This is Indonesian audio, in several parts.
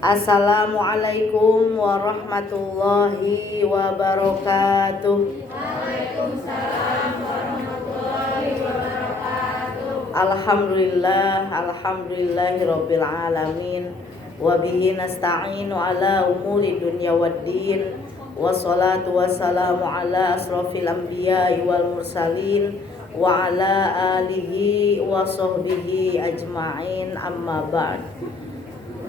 Assalamualaikum warahmatullahi wabarakatuh. Waalaikumsalam warahmatullahi wabarakatuh. Alhamdulillahirabbil alamin. Wa bihi nasta'inu ala umuri dunya waddin. Wassalatu wassalamu ala asrofil anbiya'i wal mursalin wa ala alihi wa sahbihi ajma'in, amma ba'd.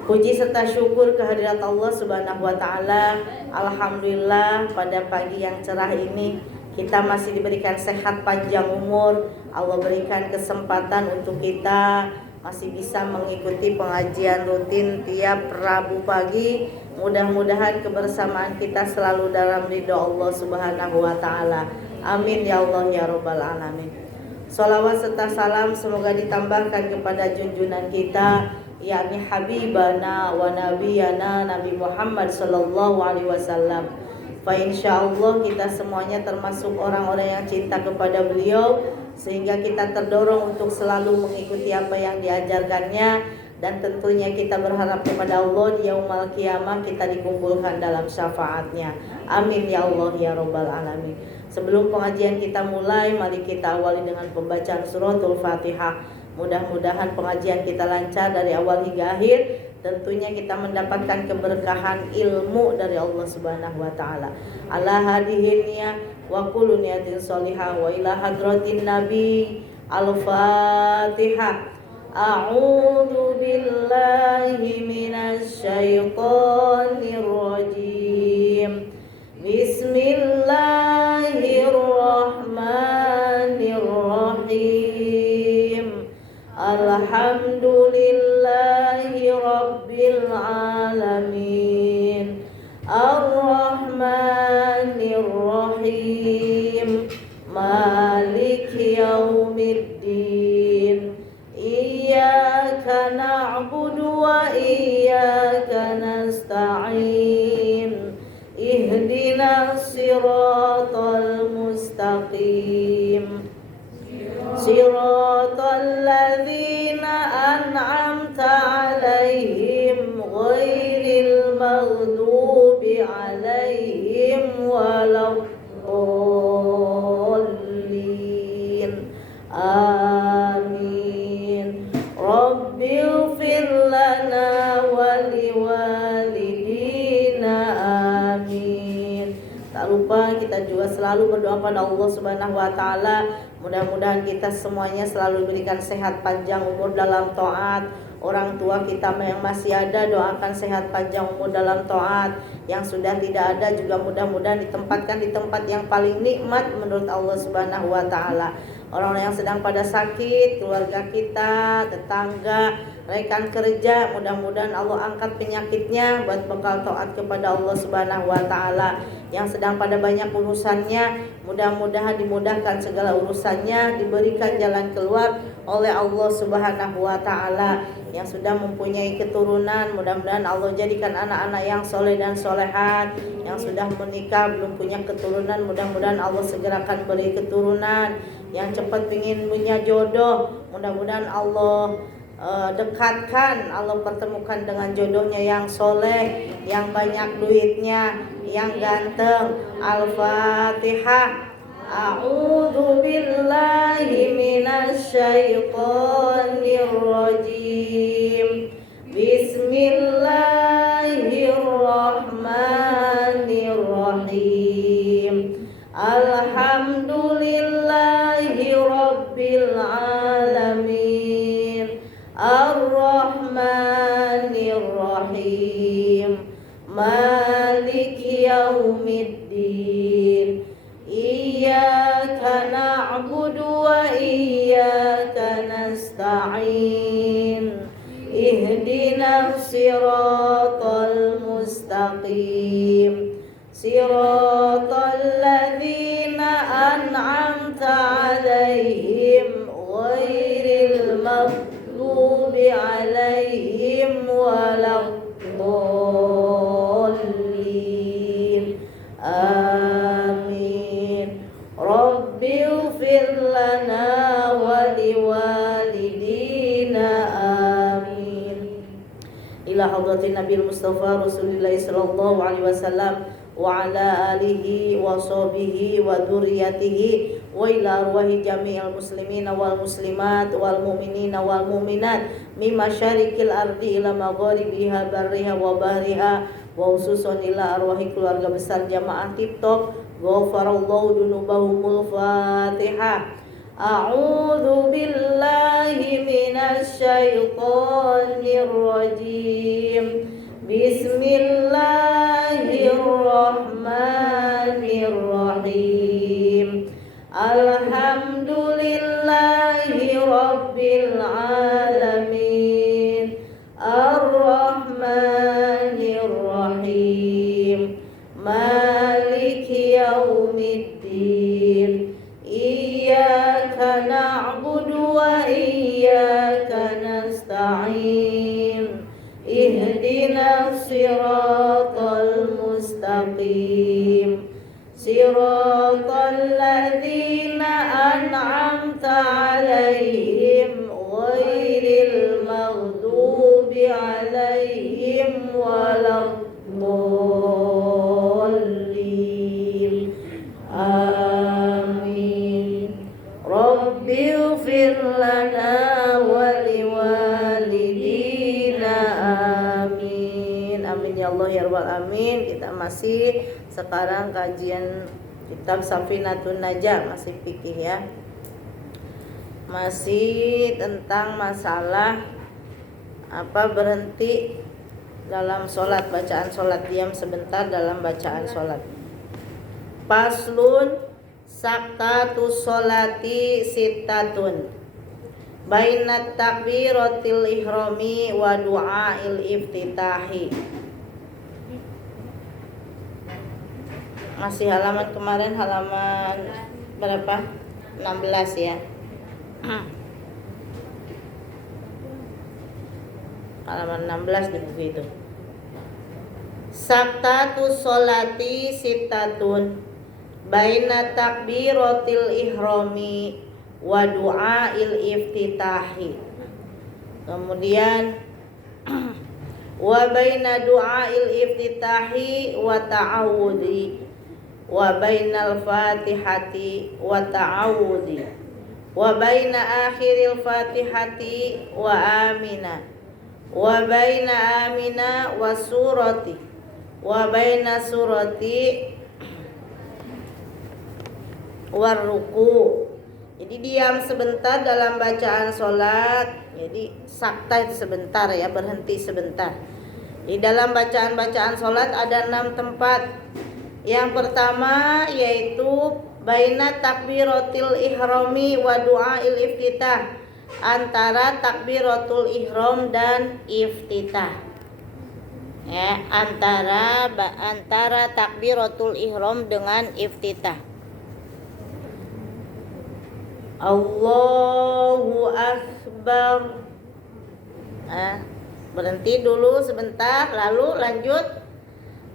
Puji serta syukur kehadirat Allah Subhanahu wa taala. Alhamdulillah, pada pagi yang cerah ini kita masih diberikan sehat panjang umur. Allah berikan kesempatan untuk kita masih bisa mengikuti pengajian rutin tiap Rabu pagi. Mudah-mudahan kebersamaan kita selalu dalam ridha Allah Subhanahu wa taala. Amin ya Allah ya rabbal alamin. Sholawat serta salam semoga ditambahkan kepada junjungan kita, yakni habibana wa nabiyana Nabi Muhammad sallallahu alaihi wasallam. Fa insyaallah kita semuanya termasuk orang-orang yang cinta kepada beliau, sehingga kita terdorong untuk selalu mengikuti apa yang diajarkannya, dan tentunya kita berharap kepada Allah di yaumul qiyamah kita dikumpulkan dalam syafaatnya. Amin ya Allah ya rabbal alamin. Sebelum pengajian kita mulai, mari kita awali dengan pembacaan suratul Fatihah. Mudah-mudahan pengajian kita lancar dari awal hingga akhir. Tentunya kita mendapatkan keberkahan ilmu dari Allah Subhanahu wa taala. Ala hadihin niyah wa kullu niyatin sholihah wa ila hadratin nabi. Al-Fatihah. A'udzu billahi minasy syaithanir rajim. Bismillahirrahmanirrahim. Alhamdulillahi rabbil alamin. Ar-Rahmanir-Rahim. Maliki yaumiddin. Iyyaka na'budu wa iyyaka nasta'in. Ihdinas siratal mustaqim. Siratal ladzina an'amta 'alaihim ghairil maghdubi 'alaihim waladdallin. Amin. Rabbighfir lana wa liwalidina. Amin. Tak lupa kita juga selalu berdoa pada Allah Subhanahu wa taala. Mudah-mudahan kita semuanya selalu diberikan sehat panjang umur dalam taat. Orang tua kita yang masih ada, doakan sehat panjang umur dalam taat. Yang sudah tidak ada juga mudah-mudahan ditempatkan di tempat yang paling nikmat menurut Allah Subhanahu wa taala. Orang-orang yang sedang pada sakit, keluarga kita, tetangga, rekan kerja, mudah-mudahan Allah angkat penyakitnya buat bekal taat kepada Allah Subhanahu wa taala. Yang sedang pada banyak urusannya, mudah-mudahan dimudahkan segala urusannya, diberikan jalan keluar oleh Allah Subhanahu wa taala. Yang sudah mempunyai keturunan, mudah-mudahan Allah jadikan anak-anak yang soleh dan solehat. Yang sudah menikah belum punya keturunan, mudah-mudahan Allah segerakan beri keturunan. Yang cepat ingin punya jodoh, mudah-mudahan Allah dekatkan, Allah pertemukan dengan jodohnya yang soleh, yang banyak duitnya, yang ganteng. Al-Fatihah. A'udzu billahi minasy syaithanir rajim. Bismillahirrahmanirrahim. Alhamdulillahi rabbil alamin. Ar-Rahmanir-Rahim. Maliki yaumiddin. Iyyaka na'budu wa iyyaka nasta'in. Ihdinas siratal mustaqim. Siratal ladzina an'amta 'alaihim ghairil maghdubi 'alaihim waladdallin. Amin. Rabbighfir lana wa liwalidina. Amin. Ila hadratin Nabil Mustafa Rasulullah sallallahu alaihi wasallam wa ala alihi wa sahbihi wa dzurriyyatihi wa ila arwahi jami'il muslimin wal muslimat wal mu'minina wal mu'minat min masyariqil ardi ila magharibiha barriha wa bahriha wa khususan ila arwahi keluarga besar jamaah TikTok ghafarallahu dunubahumul Fatihah. A'udzu billahi minasy syaithanir rajim. Bismillahirrahmanirrahim. Alhamdulillahi rabbil alamin. Ar-Rahmanir Rahim. Maliki yaumiddin. Iyyaka na'budu wa iyyaka nasta'in. Ihdinas siratal mustaqim. Siratal ladzina an'amta 'alaihim ghairil maghdubi 'alaihim waladdallin. Amin. Rabbighfir lana wa liwalidina. Amin. Amin ya Allah ya rabbal alamin. Kita masih sekarang kajian kitab Safinatun Najah, masih fikih ya. Masih tentang masalah berhenti dalam sholat, bacaan sholat, diam sebentar dalam bacaan sholat. Paslun saktatus sholati sittatun bainat takbiratil ihrami wa du'ail iftitahi. Masih halaman kemarin, halaman berapa? 16 ya. Halaman 16 di buku itu. Saktatus sholati sittatun baina takbiratil ihrami wa du'ail iftitahi. Kemudian wa baina du'ail iftitahi wa ta'awudhi wa bainal fatihati wa ta'awudhi wa baina akhiril fatihati wa amina wa baina amina wa surati wa baina surati war ruku. Jadi diam sebentar dalam bacaan sholat. Jadi sakta itu sebentar ya, berhenti sebentar. Di dalam bacaan-bacaan sholat ada 6 tempat. Yang pertama yaitu baina takbiratul ihrami wa du'ail iftitah, antara takbiratul ihram dan iftitah. Ya, antara takbiratul ihram dengan iftitah. Allahu Akbar. Berhenti dulu sebentar, lalu lanjut.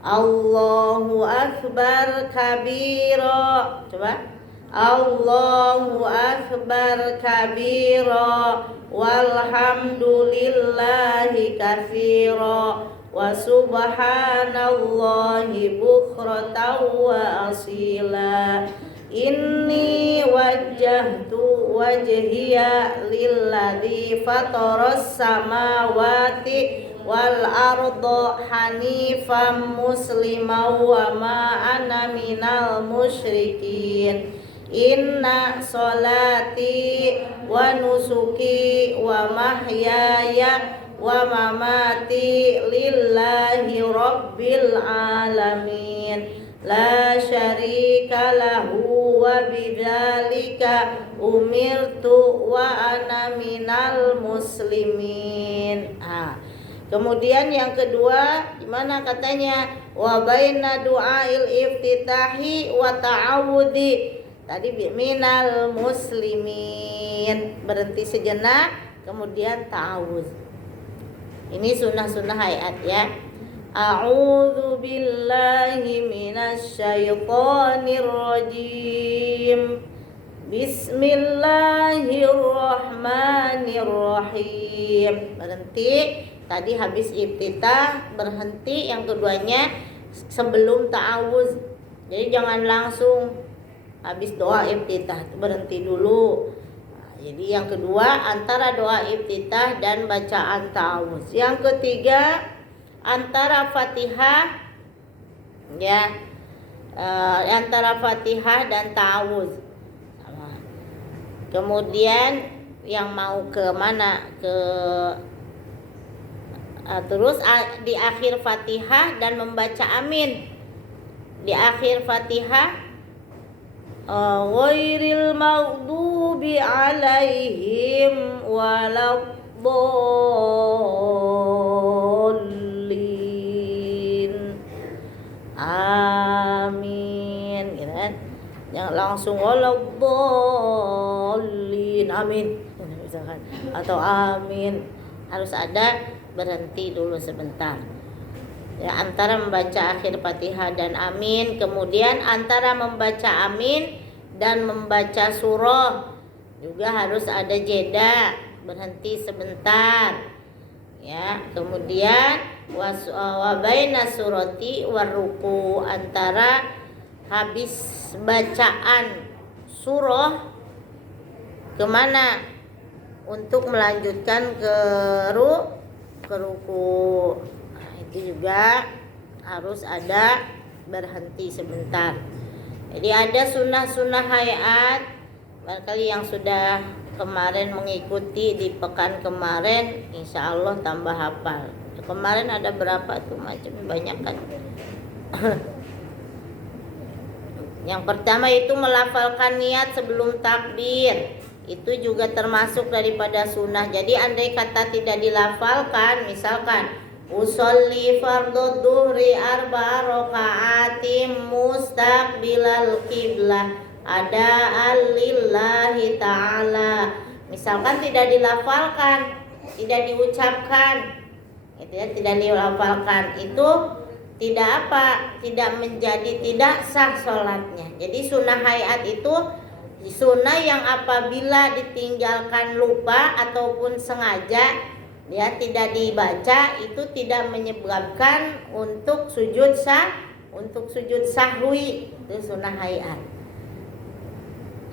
Allahu Akbar kabira. Coba. Allahu Akbar kabira walhamdulillahi katsira wa subhanallahi bukratan wa asila. Inni wajjahtu wajhiya lilladzi fataras samawati wal arda hanifan musliman wa ma ana minal musyrikin. Inna sholati wa nusuki wa mahyaya wa mamati lillahi rabbil alamin. La syarika lahu wa bidzalika umirtu wa ana minal muslimin. Kemudian yang kedua gimana katanya? Wa baina du'ail iftitahi wa ta'awudhi. Tadi minal muslimin. Berhenti sejenak, kemudian ta'awudz. Ini sunnah-sunnah ayat ya. A'udzu billahi minasy syaithanir rajim. Bismillahirrahmanirrahim. Berhenti. Tadi habis iftitah berhenti, yang keduanya sebelum ta'awuz. Jadi jangan langsung habis doa iftitah berhenti dulu. Jadi yang kedua antara doa iftitah dan bacaan ta'awuz. Yang ketiga antara Fatihah ya, antara Fatihah dan ta'awuz. Kemudian yang mau ke mana, ke terus di akhir Fatihah dan membaca amin. Di akhir Fatihah ghairil maghdubi alaihim waladdallin. Amin, gitu kan. Jangan langsung waladdallin, amin misalkan, atau amin. Harus ada berhenti dulu sebentar. Ya, antara membaca akhir Fatihah dan amin, kemudian antara membaca amin dan membaca surah juga harus ada jeda, berhenti sebentar. Ya, kemudian wa baina surati waruku, antara habis bacaan surah kemana untuk melanjutkan ke ruku. Nah, itu juga harus ada berhenti sebentar. Jadi ada sunnah-sunnah hayat. Barangkali yang sudah kemarin mengikuti di pekan kemarin, insya Allah tambah hafal. Kemarin ada berapa tuh macam, banyak kan. Yang pertama itu melafalkan niat sebelum takbir. Itu juga termasuk daripada sunnah. Jadi andai kata tidak dilafalkan, misalkan usolli fardhu dhuhri arba'a raka'atim mustaqbilal qiblah ada alillahi ta'ala. Misalkan tidak dilafalkan, tidak diucapkan, itu ya, tidak dilafalkan, itu tidak apa, tidak menjadi tidak sah sholatnya. Jadi sunnah hayat itu sunnah yang apabila ditinggalkan lupa ataupun sengaja dia tidak dibaca, itu tidak menyebabkan untuk sujud sahwi. Itu sunnah hayat.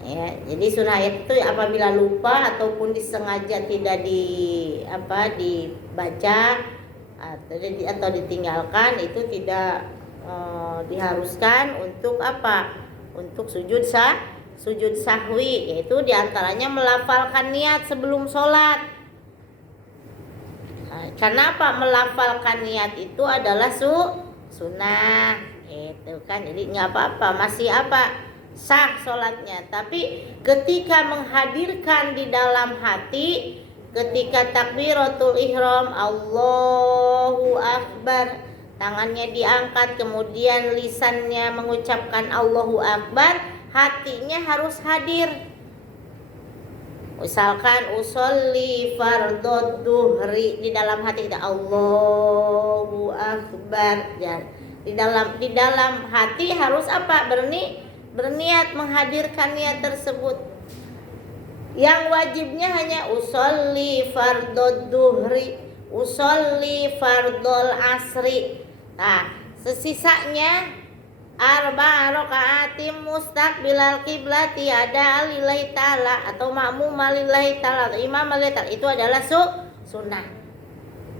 Ya, jadi sunnah hayat itu apabila lupa ataupun disengaja tidak dibaca atau ditinggalkan, itu tidak diharuskan untuk apa? Untuk sujud sahwi, yaitu diantaranya melafalkan niat sebelum sholat. Karena apa? Melafalkan niat itu adalah sunnah, itu kan. Jadi nggak apa-apa, masih sah sholatnya. Tapi ketika menghadirkan di dalam hati, ketika takbiratul ihram Allahu Akbar, tangannya diangkat, kemudian lisannya mengucapkan Allahu Akbar, hatinya harus hadir. Misalkan usolli fardhu dhuhri, di dalam hati kita Allahu Akbar. Dan di dalam hati harus berniat menghadirkan niat tersebut. Yang wajibnya hanya usolli fardhu dhuhri, usolli fardhul asri. Nah, sesisanya arba'a raka'atim mustaqbilal qiblati ada lillahi ta'ala atau ma'mum lillahi ta'ala atau imam lillahi ta'ala, itu adalah sunnah.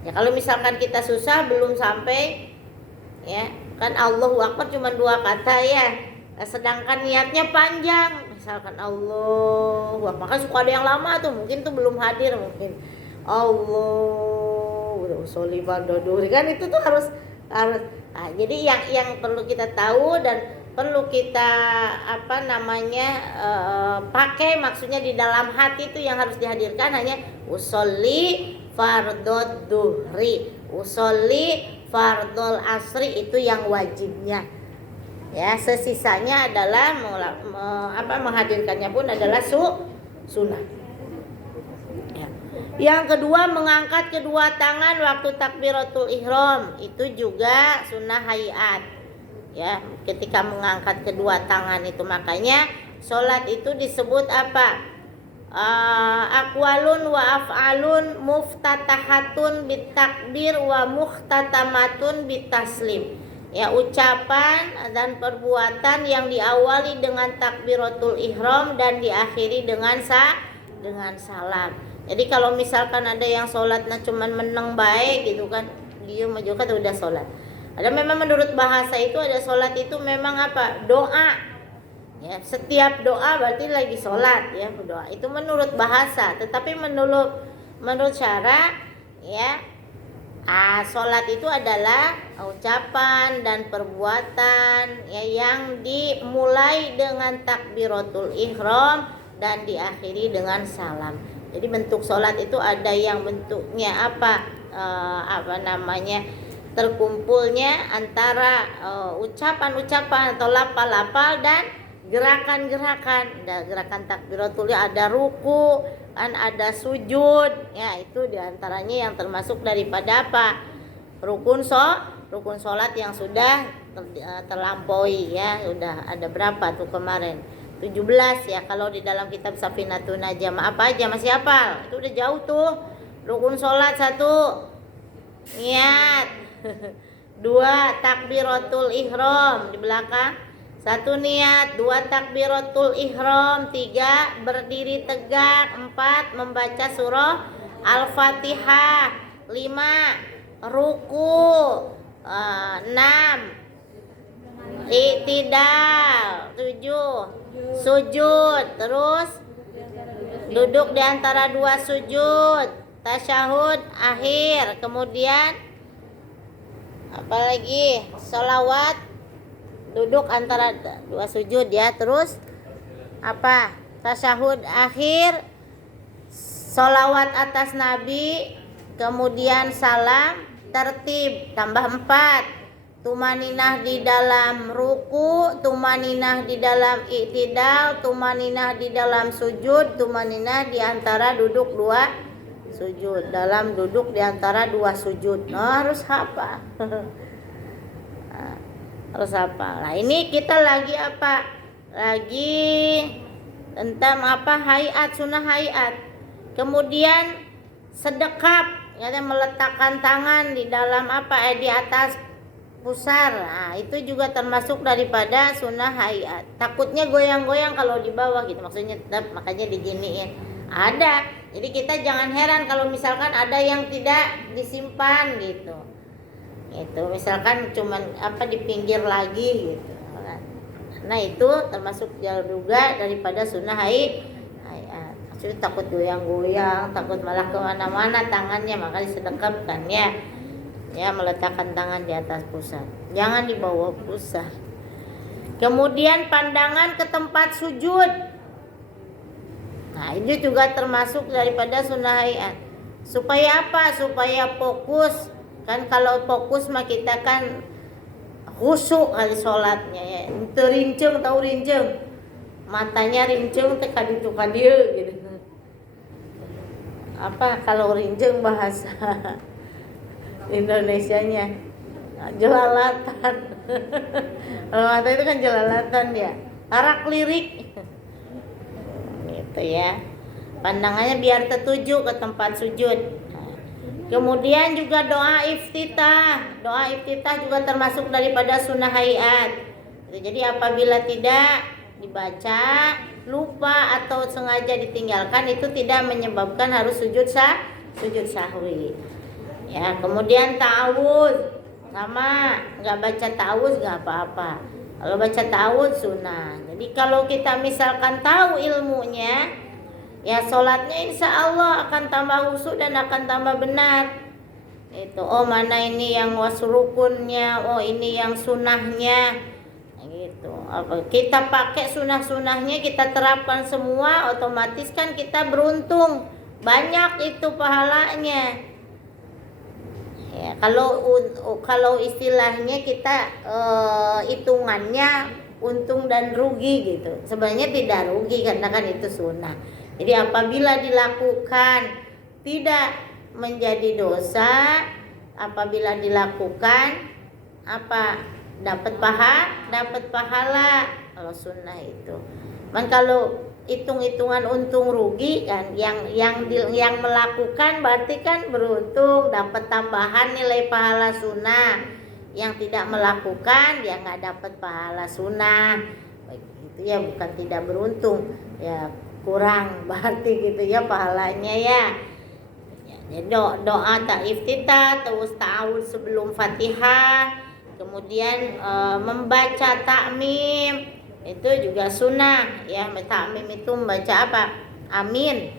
Ya, kalau misalkan kita susah belum sampai, ya kan Allahu Akbar cuma 2 kata ya, sedangkan niatnya panjang, misalkan Allahu Akbar, maka suka ada yang lama tuh, mungkin tuh belum hadir, mungkin Allah sholli fardhu kan, itu tuh harus. Nah, jadi yang perlu kita tahu dan perlu kita pakai, maksudnya di dalam hati itu yang harus dihadirkan hanya usolli fardhu dhuhri, usolli fardhul asri, itu yang wajibnya. Ya, sesisanya adalah menghadirkannya pun adalah sunnah. Ya. Yang kedua, mengangkat kedua tangan waktu takbiratul ihram, itu juga sunnah hayat. Ya, ketika mengangkat kedua tangan itu, makanya sholat itu disebut apa? aqwalun wa af'alun muftatahatun bitakbir wa muhtatamatun bitaslim. Ya, ucapan dan perbuatan yang diawali dengan takbiratul ihram dan diakhiri dengan salam. Jadi kalau misalkan ada yang sholatnya cuman meneng baik gitu kan, dia juga udah sholat. Ada memang menurut bahasa itu ada sholat itu memang apa? Doa. Ya, setiap doa berarti lagi sholat ya, berdoa. Itu menurut bahasa, tetapi menurut syara ya, sholat itu adalah ucapan dan perbuatan ya, yang dimulai dengan takbiratul ihram dan diakhiri dengan salam. Jadi bentuk sholat itu ada yang bentuknya terkumpulnya antara ucapan-ucapan atau lafal-lafal dan gerakan-gerakan. Ada gerakan takbiratulnya, ada ruku, kan ada sujud. Ya, itu diantaranya yang termasuk daripada rukun sholat yang sudah terlampaui ya. Sudah ada berapa tuh kemarin? 17 ya kalau di dalam kitab Safinatun Najm. Apa aja masih hafal? Itu udah jauh tuh. Rukun sholat 1 niat. 2 takbiratul ihram di belakang. 1 niat, 2 takbiratul ihram, 3 berdiri tegak, 4 membaca surah Al-Fatihah, 5 ruku, 6 i'tidal, 7 sujud, terus duduk di antara 2 sujud, tasyahud akhir, kemudian apalagi sholawat, duduk antara 2 sujud ya, terus tasyahud akhir, sholawat atas Nabi, kemudian salam, tertib, tambah 4 tumaninah di dalam ruku, tumaninah di dalam i'tidal, tumaninah di dalam sujud, tumaninah di antara duduk 2 sujud, dalam duduk di antara 2 sujud. Harus apa? Harus apa? Nah, ini kita lagi lagi tentang hayat, sunnah hayat. Kemudian sedekap, ya, meletakkan tangan di dalam di atas pusar. Nah, itu juga termasuk daripada sunnah hayat. Takutnya goyang-goyang kalau di bawah gitu, maksudnya tetap, makanya diginiin. Ada. Jadi kita jangan heran kalau misalkan ada yang tidak disimpan gitu. Itu misalkan cuman di pinggir lagi gitu. Nah, itu termasuk juga daripada sunnah hayat. Maksudnya takut goyang-goyang, takut malah kemana-mana tangannya, maka disedekapkan ya. Ya, meletakkan tangan di atas pusar, jangan di bawah pusar. Kemudian pandangan ke tempat sujud. Nah, itu juga termasuk daripada sunnah hayat. Supaya apa? Supaya fokus. Kan kalau fokus mah kita kan khusyuk kali sholatnya ya. Itu rincung, tahu rincung? Matanya rincung teh kaditu kadieu gitu. Kalau rincung bahasa Indonesianya jelalatan. Kalau mata itu kan jelalatan ya, tarak lirik gitu ya. Pandangannya biar tertuju ke tempat sujud. Kemudian juga doa iftitah juga termasuk daripada sunnah hayat. Jadi apabila tidak dibaca, lupa atau sengaja ditinggalkan, itu tidak menyebabkan harus sujud sahwi. Ya, kemudian ta'awudz sama, nggak baca ta'awudz nggak apa-apa. Kalau baca ta'awudz sunnah. Jadi kalau kita misalkan tahu ilmunya, ya sholatnya insya Allah akan tambah khusyuk dan akan tambah benar. Itu mana ini yang rukunnya, ini yang sunnahnya, gitu. Kita pakai sunnah-sunnahnya, kita terapkan semua, otomatis kan kita beruntung, banyak itu pahalanya. Ya, kalau istilahnya kita hitungannya untung dan rugi gitu. Sebenarnya tidak rugi karena kan itu sunnah. Jadi apabila dilakukan tidak menjadi dosa, apabila dilakukan dapat pahala kalau sunnah itu. Kalau hitung-hitungan untung rugi kan. Yang melakukan berarti kan beruntung dapat tambahan nilai pahala sunnah. Yang tidak melakukan dia nggak dapat pahala sunnah. Itu ya bukan tidak beruntung, ya kurang berarti gitu ya pahalanya ya. Doa iftitah terus ta'awud sebelum Fatihah, kemudian membaca takmim itu juga sunnah ya. Takmim itu membaca apa? Amin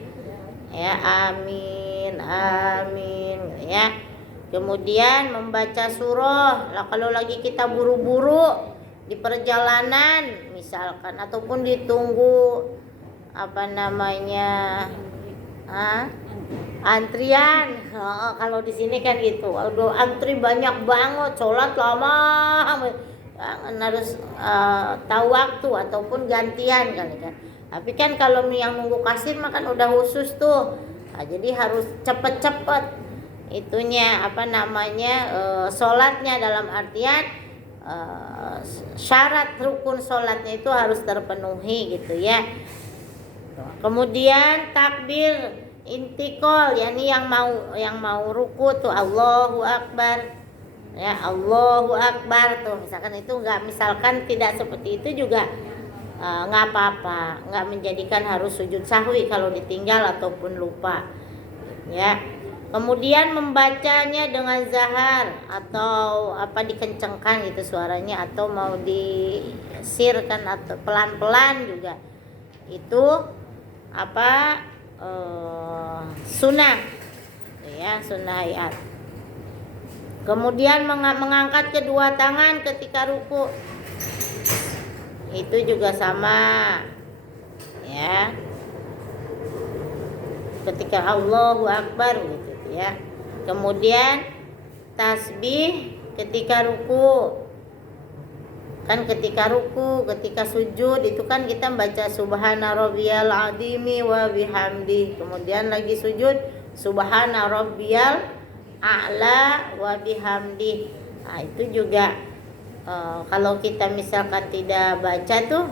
ya, amin amin ya. Kemudian membaca surah lah kalau lagi kita buru-buru di perjalanan misalkan, ataupun ditunggu antrian. Kalau di sini kan gitu, aduh antri banyak banget, sholat lama, harus tahu waktu ataupun gantian kali kan. Tapi kan kalau yang nunggu kasir mah kan udah khusus tuh. Jadi harus cepet-cepet itunya sholatnya, dalam artian syarat rukun sholatnya itu harus terpenuhi gitu ya. Kemudian takbir intikal, yakni yang mau ruku tuh Allahu Akbar ya, Allahu Akbar tuh misalkan. Itu misalkan tidak seperti itu juga nggak apa-apa, nggak menjadikan harus sujud sahwi kalau ditinggal ataupun lupa ya. Kemudian membacanya dengan zahar atau dikencengkan gitu suaranya, atau mau disirkan atau pelan-pelan juga itu sunnah ya, sunnah hayat. Kemudian mengangkat kedua tangan ketika ruku itu juga sama ya, ketika Allahu Akbar gitu ya. Kemudian tasbih ketika ruku kan, ketika ruku, ketika sujud itu kan kita baca subhana rabbiyal azimi wa bihamdi. Kemudian lagi sujud subhana rabbiyal a'la wa bihamdi. Nah, itu juga kalau kita misalkan tidak baca tuh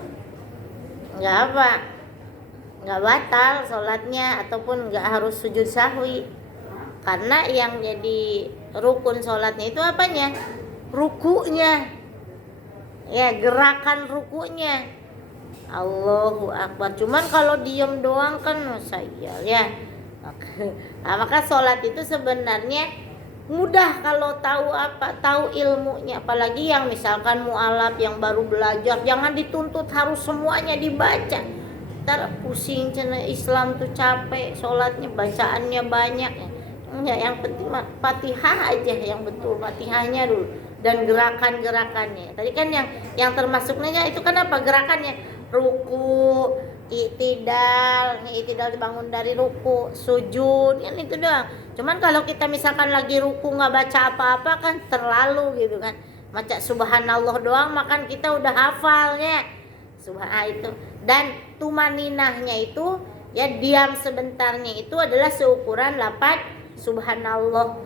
nggak batal sholatnya, ataupun nggak harus sujud sahwi. Karena yang jadi rukun sholatnya itu apanya? Rukunya ya, gerakan rukunya Allahu Akbar. Cuman kalau diem doang kan saya ya. Maka sholat itu sebenarnya mudah kalau tahu ilmunya. Apalagi yang misalkan mu'alaf yang baru belajar, jangan dituntut harus semuanya dibaca. Ntar pusing, cina Islam tuh capek, sholatnya bacaannya banyak ya. Yang penting Fatihah aja yang betul, Fatihahnya dulu dan gerakan-gerakannya. Tadi kan yang termasuknya itu kan apa gerakannya? Ruku, i'tidal dibangun dari ruku, sujud, kan itu doang. Cuman kalau kita misalkan lagi ruku nggak baca apa-apa kan terlalu gitu kan. Baca subhanallah doang makan kita udah hafalnya. Subhanallah itu. Dan tumaninahnya itu ya, diam sebentarnya itu adalah seukuran lafaz subhanallah.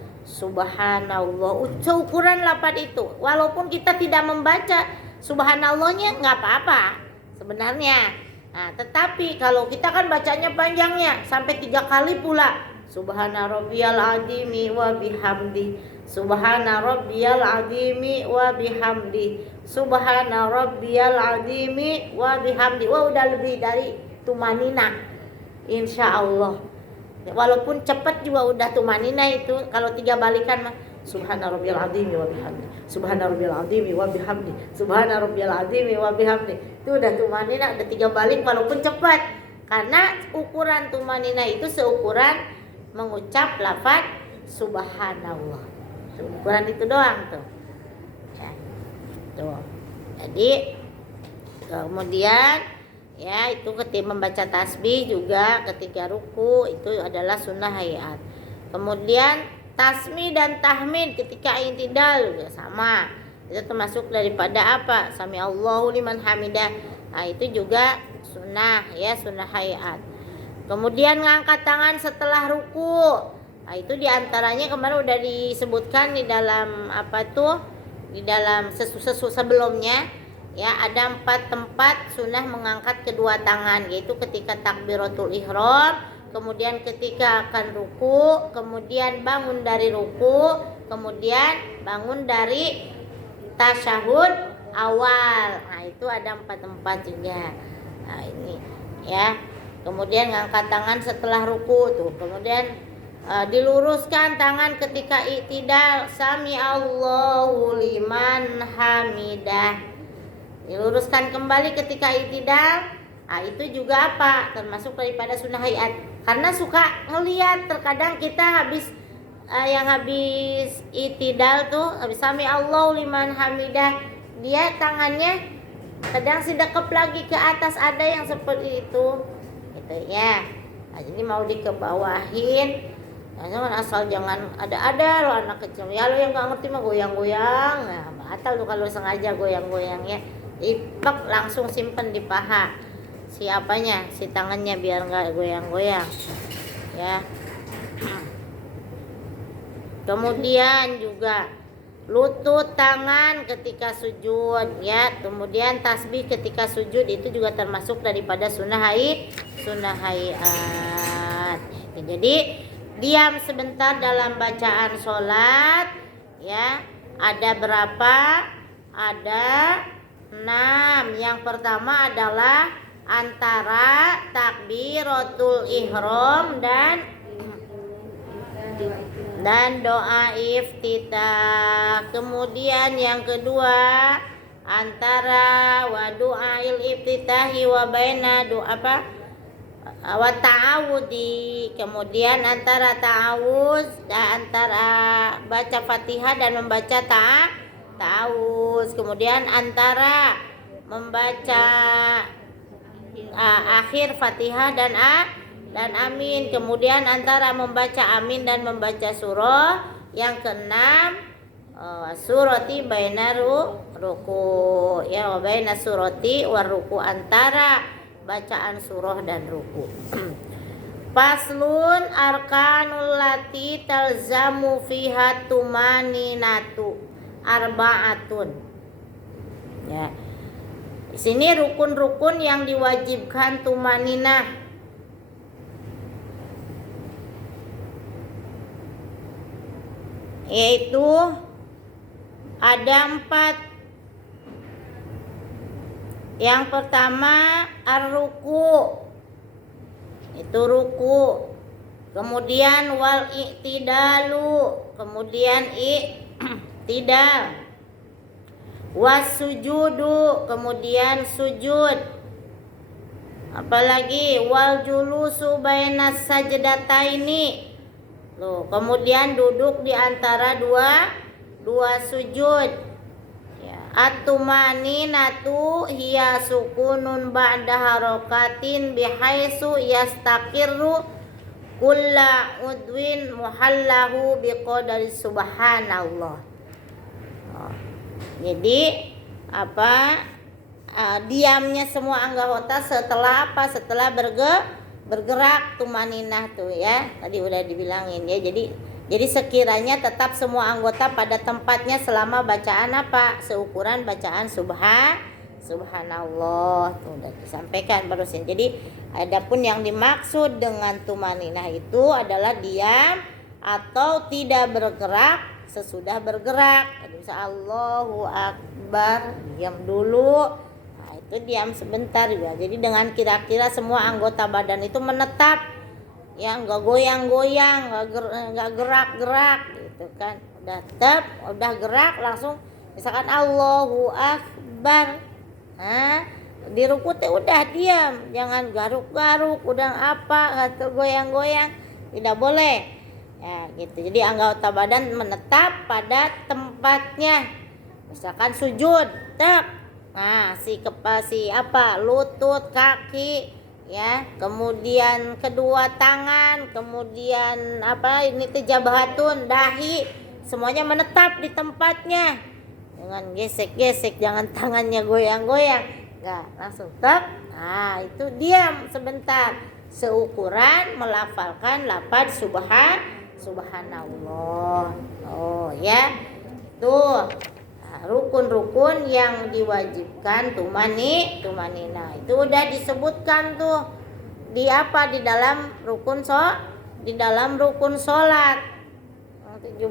Seukuran lafaz itu. Walaupun kita tidak membaca subhanallahnya nggak apa-apa sebenarnya. Nah, tetapi kalau kita kan bacanya panjangnya sampai 3 kali pula. Subhana rabbiyal azimi wa bihamdi. Subhana rabbiyal azimi wa bihamdi. Subhana rabbiyal azimi wa bihamdi. Wah, udah lebih dari tumanina. Insyaallah. Walaupun cepat juga udah tumanina itu. Kalau 3 balikan mah subhana rabbiyal azimi wa bihamdi. Subhana rabbiyal azimi wa bihamdi. Subhana rabbiyal azimi wa bihamdi. Itu udah tumanina, udah 3 balik walaupun cepat. Karena ukuran tumanina itu seukuran mengucap lafaz subhanallah. Ukuran itu doang tuh. Ya. Tuh. Jadi kemudian ya itu ketika membaca tasbih juga ketika ruku itu adalah sunnah hayat. Kemudian tasmi dan tahmid ketika i'tidal juga sama. Itu termasuk daripada apa? Sami Allahu liman hamidah. Nah, itu juga sunnah ya, sunnah hayat. Kemudian ngangkat tangan setelah ruku. Nah, itu diantaranya kemarin udah disebutkan di dalam di dalam sebelumnya Ya, ada 4 tempat sunnah mengangkat kedua tangan, yaitu ketika takbiratul ihram, kemudian ketika akan ruku, kemudian bangun dari ruku, kemudian bangun dari tasyahud awal. Nah, itu ada 4 tempat juga. Nah, ini ya. Kemudian ngangkat tangan setelah ruku tuh. Kemudian diluruskan tangan ketika i'tidal, sami Allahu liman hamidah. Diluruskan kembali ketika i'tidal. Nah, itu juga apa? Termasuk daripada sunnah hayat. Karena suka ngelihat terkadang kita habis i'tidal tuh, habis sami Allahu liman hamidah, dia tangannya kadang sedekap lagi ke atas, ada yang seperti itu gitu ya. Nah, jadi mau dikebawahin. Asal jangan ada lo anak kecil ya, lo yang nggak ngerti mah goyang-goyang. Nah, batal tuh kalau sengaja goyang-goyang ya. Ipek langsung simpen di paha siapanya, si tangannya, biar nggak goyang-goyang ya. Kemudian juga lutut tangan ketika sujud ya. Kemudian tasbih ketika sujud itu juga termasuk daripada sunnah hayat. Jadi diam sebentar dalam bacaan sholat ya. Ada berapa? Ada 6. Yang pertama adalah antara takbiratul ihram dan doa iftitah. Kemudian yang kedua antara wa du'ail iftitahi wa baina doa wa ta'awudi. Kemudian antara ta'awuz, antara baca Fatihah dan membaca ta'awuz. Kemudian antara membaca akhir Fatihah dan amin. Kemudian antara membaca amin dan membaca surah. Yang keenam surati baina ruku ya, wa baina surati war ruku, antara bacaan surah dan ruku. Faslun arkanul lati talzamu fiha tumaninatu arba'atun. Ya. Di sini rukun-rukun yang diwajibkan tumaninah. Yaitu ada 4. Yang pertama ar-ruku, itu ruku. Kemudian wal i'tidalu, kemudian i'tidal. Was sujudu, kemudian sujud. Apalagi wal julusu bainas sajdataini. Loh, kemudian duduk di antara dua sujud. At-tumaninatu hiya sukunun ba'da harokatin bihaitsu yastaqirru kulla udwin muhallahu biqadari subhanallah. Jadi diamnya semua anggota setelah apa? Setelah bergerak tumaninah tuh ya. Tadi udah dibilangin ya. Jadi sekiranya tetap semua anggota pada tempatnya selama bacaan apa? Seukuran bacaan subhanallah. Tuh udah disampaikan barusan. Jadi adapun yang dimaksud dengan tumaninah itu adalah diam atau tidak bergerak sesudah bergerak. Bisa Allahu Akbar, diam dulu. Nah, itu diam sebentar ya. Jadi dengan kira-kira semua anggota badan itu menetap. Ya, nggak goyang-goyang, nggak gerak-gerak gitu kan. Udah gerak langsung misalkan Allahu Akbar. Di ruku teh udah diam, jangan garuk-garuk, udah apa atau goyang-goyang, tidak boleh. Ya, gitu. Jadi anggota badan menetap pada tempatnya. Misalkan sujud, lutut, kaki ya, kemudian kedua tangan, kemudian jabahatun, dahi, semuanya menetap di tempatnya. Jangan gesek-gesek, jangan tangannya goyang-goyang. Enggak, langsung tetap. Nah, itu diam sebentar seukuran melafalkan lafaz subhanallah. Oh ya. Tuh. Rukun-rukun rukun yang diwajibkan tumanina. Itu udah disebutkan tuh di apa di dalam rukun salat 17.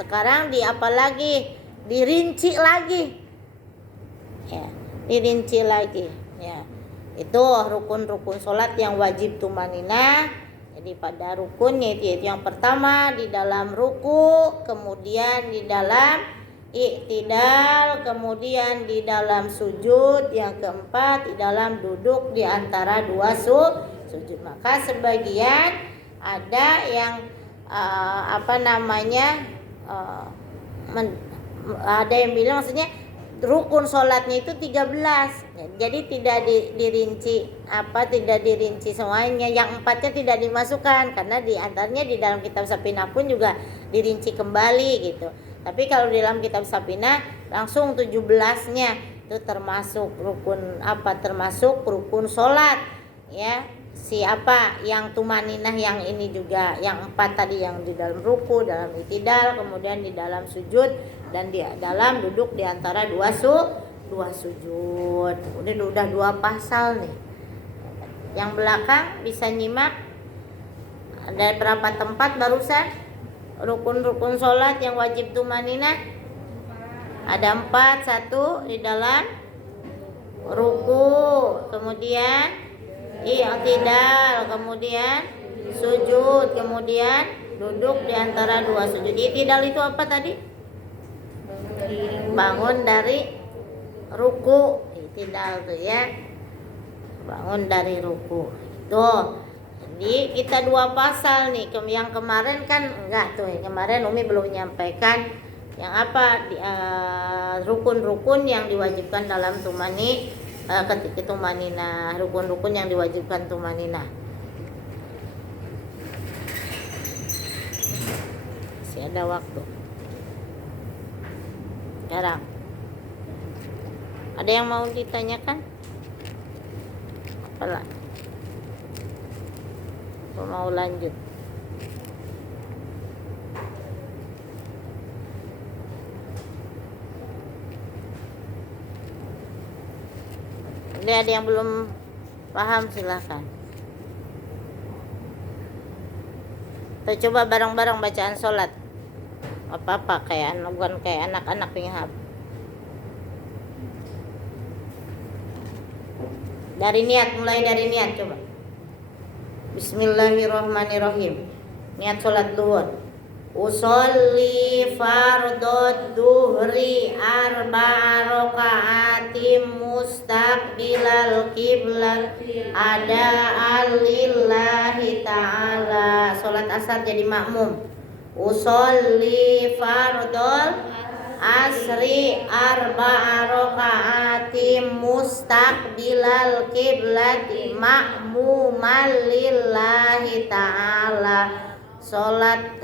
Sekarang di apa lagi? Dirinci lagi. Ya, dirinci lagi ya. Itu rukun-rukun salat yang wajib tumanina. Jadi pada rukunnya itu yang pertama di dalam ruku, kemudian di dalam i'tidal, kemudian di dalam sujud, yang keempat di dalam duduk di antara dua sujud. Maka sebagian ada yang ada yang bilang maksudnya rukun sholatnya itu 13. Jadi tidak dirinci tidak dirinci semuanya. Yang 4-nya tidak dimasukkan karena di antaranya di dalam kitab Sapinah pun juga dirinci kembali gitu. Tapi kalau di dalam kitab Sapinah langsung 17-nya itu termasuk termasuk rukun sholat ya. Siapa yang tumaninah yang ini juga, yang 4 tadi yang di dalam ruku, dalam i'tidal, kemudian di dalam sujud dan di dalam duduk di antara dua sujud. Udah 2 pasal nih. Yang belakang bisa nyimak ada berapa tempat barusan rukun-rukun sholat yang wajib tumaninah. Ada 4. 1 di dalam ruku, kemudian i'tidal, kemudian sujud, kemudian duduk di antara dua sujud. I'tidal itu apa tadi? Bangun dari ruku. I'tidal tuh ya, bangun dari ruku. Tuh. Jadi kita 2 pasal nih. Yang kemarin kan enggak tuh. Kemarin Umi belum menyampaikan yang rukun-rukun yang diwajibkan dalam ketika tumanina, rukun-rukun yang diwajibkan tumanina. Masih ada waktu. Sekarang ada yang mau ditanyakan? Apalah? Apa mau lanjut? Ada yang belum paham silahkan. Kita coba bareng-bareng bacaan sholat. Apa-apa bukan kayak anak-anak pinghab. Mulai dari niat coba. Bismillahirrahmanirrahim. Niat sholat duhur. Usolli fardod duhri 4 rakaatim mustaqbilal qiblat ada alillahi ta'ala. Sholat asar jadi makmum. Usolli fardol asri 4 rakaatim mustaqbilal qiblat makmuman lillahi ta'ala. Sholat